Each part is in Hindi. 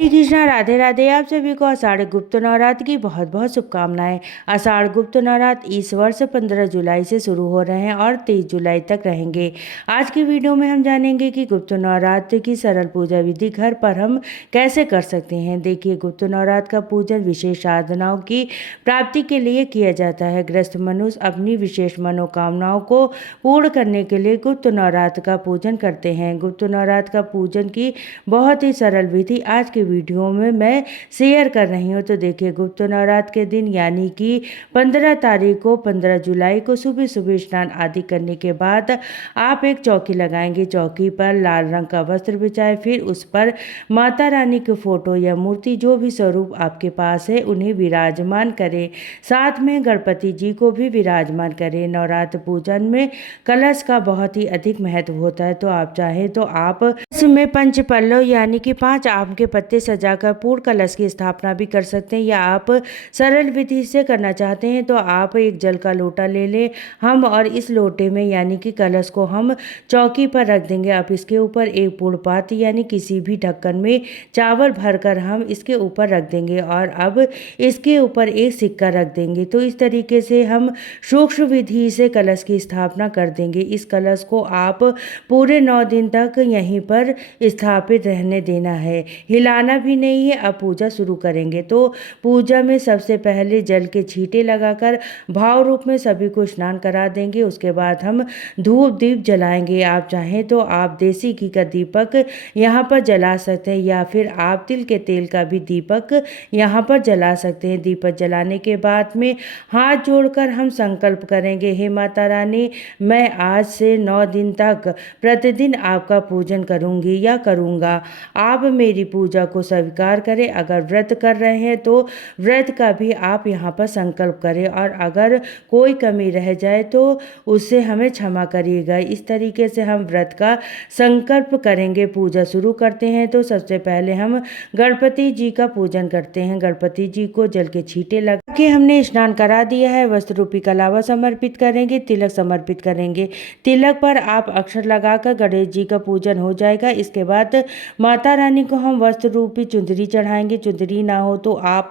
श्री कृष्णा, राधे राधे। आप सभी को आषाढ़ गुप्त नवरात्र की बहुत बहुत शुभकामनाएं। आषाढ़ गुप्त नवरात्र इस वर्ष 15 जुलाई से शुरू हो रहे हैं और 23 जुलाई तक रहेंगे। आज की वीडियो में हम जानेंगे कि गुप्त नवरात्र की सरल पूजा विधि घर पर हम कैसे कर सकते हैं। देखिए, गुप्त नवरात्र का पूजन विशेष साधनाओं की प्राप्ति के लिए किया जाता है। ग्रस्त मनुष्य अपनी विशेष मनोकामनाओं को पूर्ण करने के लिए गुप्त नवरात्र का पूजन करते हैं। गुप्त नवरात्र का पूजन की बहुत ही सरल विधि आज के वीडियो में मैं शेयर कर रही हूँ। तो देखिए, गुप्त नवरात्र के दिन यानी कि 15 तारीख को 15 जुलाई को सुबह सुबह स्नान आदि करने के बाद आप एक चौकी लगाएंगे। चौकी पर लाल रंग का वस्त्र बिछाएं, फिर उस पर माता रानी की फोटो या मूर्ति जो भी स्वरूप आपके पास है उन्हें विराजमान करें। साथ में गणपति जी को भी विराजमान करें। नवरात्र पूजन में कलश का बहुत ही अधिक महत्व होता है। तो आप चाहें तो आप इसमें पंच पल्लव यानी कि 5 आम के पत्ते सजाकर पूर्ण कलश की स्थापना भी कर सकते हैं, या आप सरल विधि से करना चाहते हैं तो आप एक जल का लोटा ले लें हम, और इस लोटे में यानी कि कलश को हम चौकी पर रख देंगे। अब इसके ऊपर एक पूर्ण पात्र यानी किसी भी ढक्कन में चावल भरकर हम इसके ऊपर रख देंगे और अब इसके ऊपर एक सिक्का रख देंगे। तो इस तरीके से हम सूक्ष्म विधि से कलश की स्थापना कर देंगे। इस कलश को आप पूरे 9 दिन तक यहीं पर स्थापित रहने देना है, हिलाना भी नहीं है। अब पूजा शुरू करेंगे। तो पूजा में सबसे पहले जल के छींटे लगाकर भाव रूप में सभी को स्नान करा देंगे। उसके बाद हम धूप दीप जलाएंगे। आप चाहें तो आप देसी घी का दीपक यहाँ पर जला सकते हैं, या फिर आप तिल के तेल का भी दीपक यहाँ पर जला सकते हैं। दीपक जलाने के बाद में हाथ जोड़कर हम संकल्प करेंगे, हे माता रानी, मैं आज से 9 दिन तक प्रतिदिन आपका पूजन करूंगी या करूंगा। आप मेरी पूजा को स्वीकार करें। अगर व्रत कर रहे हैं तो व्रत का भी आप यहाँ पर संकल्प करें, और अगर कोई कमी रह जाए तो उससे हमें क्षमा करिएगा। इस तरीके से हम व्रत का संकल्प करेंगे। पूजा शुरू करते हैं। तो सबसे पहले हम गणपति जी का पूजन करते हैं। गणपति जी को जल के छींटे लगा के हमने स्नान करा दिया है। वस्त्र रूपी कलावा समर्पित करेंगे, तिलक समर्पित करेंगे। तिलक पर आप अक्षर लगाकर गणेश जी का पूजन हो जाएगा। इसके बाद माता रानी को हम वस्त्र रूपी चुंदरी चढ़ाएंगे। चुंदरी ना हो तो आप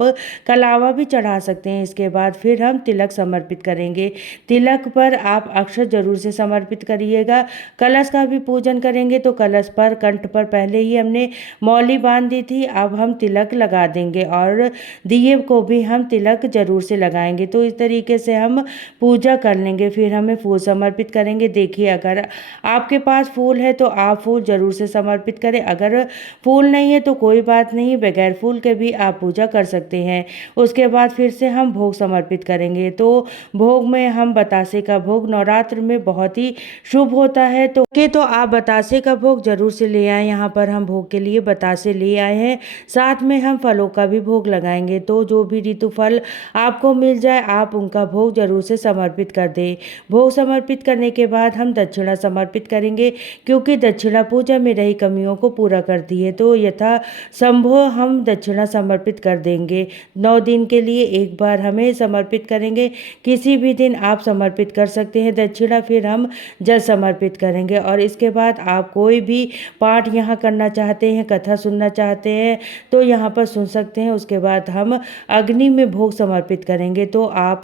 कलावा भी चढ़ा सकते हैं। इसके बाद फिर हम तिलक समर्पित करेंगे। तिलक पर आप अक्षर जरूर से समर्पित करिएगा। कलश का भी पूजन करेंगे। तो कलश पर कंठ पर पहले ही हमने मौली बांध दी थी, अब हम तिलक लगा देंगे, और दिए को भी हम तिलक जरूर से लगाएंगे। तो इस तरीके से हम पूजा कर लेंगे। फिर हमें फूल समर्पित करेंगे। देखिए, अगर आपके पास फूल है तो आप फूल जरूर से समर्पित करें। अगर फूल नहीं है तो कोई बात नहीं, बगैर फूल के भी आप पूजा कर सकते हैं। उसके बाद फिर से हम भोग समर्पित करेंगे। तो भोग में हम बतासे का भोग नवरात्र में बहुत ही शुभ होता है। तो आप बतासे का भोग जरूर से ले आए। यहाँ पर हम भोग के लिए बतासे ले आए हैं। साथ में हम फलों का भी भोग लगाएंगे। तो जो भी ऋतु फल आपको मिल जाए आप उनका भोग जरूर से समर्पित कर दें। भोग समर्पित करने के बाद हम दक्षिणा समर्पित करेंगे, क्योंकि दक्षिणा पूजा में रही कमियों को पूरा करती है। तो यथा संभव हम दक्षिणा समर्पित कर देंगे। 9 दिन के लिए एक बार हमें समर्पित करेंगे। किसी भी दिन आप समर्पित कर सकते हैं दक्षिणा। फिर हम जल समर्पित करेंगे, और इसके बाद आप कोई भी पाठ यहाँ करना चाहते हैं, कथा सुनना चाहते हैं तो यहाँ पर सुन सकते हैं। उसके बाद हम अग्नि में भोग समर्पित करेंगे। तो आप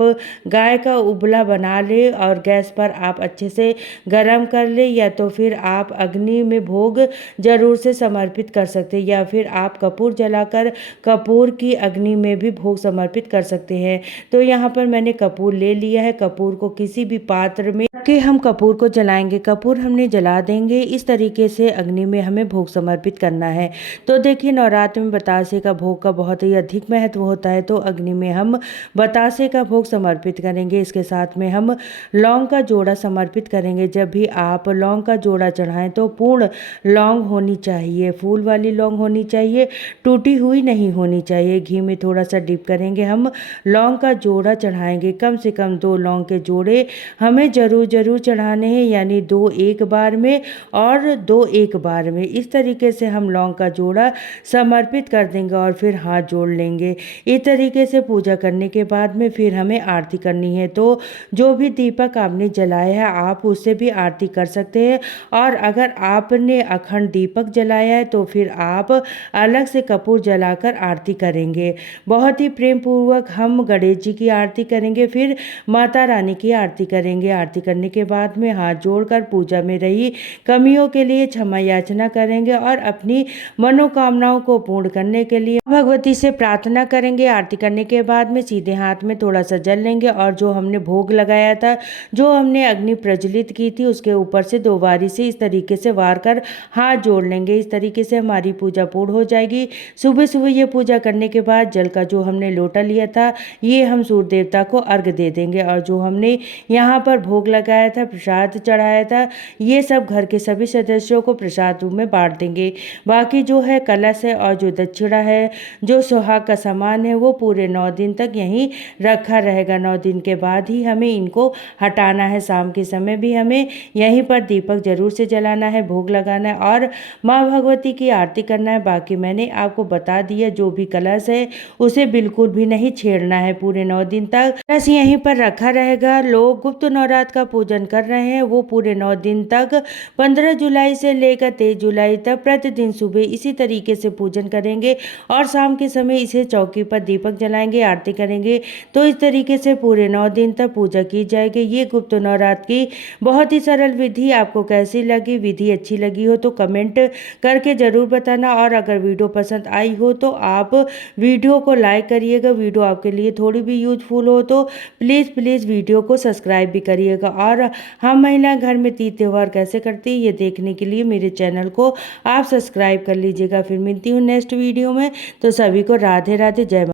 गाय का उबला बना ले और गैस पर आप अच्छे से गरम कर ले, या तो फिर आप अग्नि में भोग जरूर से समर्पित कर सकते हैं, या फिर आप कपूर जलाकर कपूर की अग्नि में भी भोग समर्पित कर सकते हैं। तो यहाँ पर मैंने कपूर ले लिया है। कपूर को किसी भी पात्र में रख के हम कपूर को जलाएंगे। कपूर हमने जला देंगे। इस तरीके से अग्नि में हमें भोग समर्पित करना है। तो देखिए, नवरात्र में बतासे का भोग का बहुत ही अधिक महत्व होता है। तो अग्नि में हम बतासे का भोग समर्पित करेंगे। इसके साथ में हम लौंग का जोड़ा समर्पित करेंगे। जब भी आप लौंग का जोड़ा चढ़ाएं तो पूर्ण लौंग होनी चाहिए, फूल वाली लौंग होनी चाहिए, टूटी हुई नहीं होनी चाहिए। घी में थोड़ा सा डिप करेंगे। हम लौंग का जोड़ा चढ़ाएंगे। कम से कम 2 लौंग के जोड़े हमें जरूर ज़रूर चढ़ाने हैं, यानी 2 एक बार में और 2 एक बार में। इस तरीके से हम लौंग का जोड़ा समर्पित कर देंगे और फिर हाथ जोड़ लेंगे। इस तरीके से पूजा करने के बाद में फिर हमें आरती करनी है। तो जो भी दीपक आपने जलाया है आप उससे भी आरती कर सकते हैं, और अगर आपने अखंड दीपक जलाया है तो फिर आप अलग से कपूर जलाकर आरती करेंगे। बहुत ही प्रेम पूर्वक हम गणेश जी की आरती करेंगे, फिर माता रानी की आरती करेंगे। आरती करने के बाद में हाथ जोड़कर पूजा में रही कमियों के लिए क्षमा याचना करेंगे और अपनी मनोकामनाओं को पूर्ण करने के लिए भगवती से प्रार्थना करेंगे। आरती करने के बाद में सीधे हाथ में थोड़ा सा जल लेंगे और जो हमने भोग लगाया था, जो हमने अग्नि प्रज्वलित की थी, उसके ऊपर से 2 बारी से इस तरीके से वार कर हाथ जोड़ लेंगे। इस तरीके से हमारी पूजा पूर्ण हो जाएगी। सुबह सुबह ये पूजा करने के बाद जल का जो हमने लोटा लिया था ये हम सूर्य देवता को अर्घ दे देंगे, और जो हमने यहाँ पर भोग लगाया था, प्रसाद चढ़ाया था, ये सब घर के सभी सदस्यों को प्रसाद रूप में बांट देंगे। बाकी जो है कलश है और जो दक्षिणा है, जो सुहाग का सामान है, वो पूरे 9 दिन तक यहीं रखा रहेगा। 9 दिन के बाद ही हमें इनको हटाना है। शाम के समय भी हमें यहीं पर दीपक जरूर से जलाना है, भोग लगाना है और माँ भगवती की आरती करना है। बाकी मैंने आपको बता दिया, जो भी कलश है उसे बिल्कुल भी नहीं छेड़ना है। पूरे 9 दिन तक कलश यहीं पर रखा रहेगा। लोग गुप्त नवरात्र का पूजन कर रहे हैं, वो पूरे 9 दिन तक 15 जुलाई से लेकर 23 जुलाई तक प्रतिदिन सुबह इसी तरीके से पूजन करेंगे और शाम के समय इसे चौकी पर दीपक जलाएंगे, आरती करेंगे। तो इस तरीके से पूरे 9 दिन तक पूजा की जाएगी। ये गुप्त नवरात्र की बहुत ही सरल विधि आपको कैसी लगी? विधि अच्छी लगी हो तो कमेंट करके ज़रूर बताना, और अगर वीडियो पसंद आई हो तो आप वीडियो को लाइक करिएगा। वीडियो आपके लिए थोड़ी भी यूजफुल हो तो प्लीज़ वीडियो को सब्सक्राइब भी करिएगा। और हम महिला घर में तीज त्यौहार कैसे करती है ये देखने के लिए मेरे चैनल को आप सब्सक्राइब कर लीजिएगा। फिर मिलती हूँ नेक्स्ट वीडियो में। तो सभी को राधे राधे, जय माता।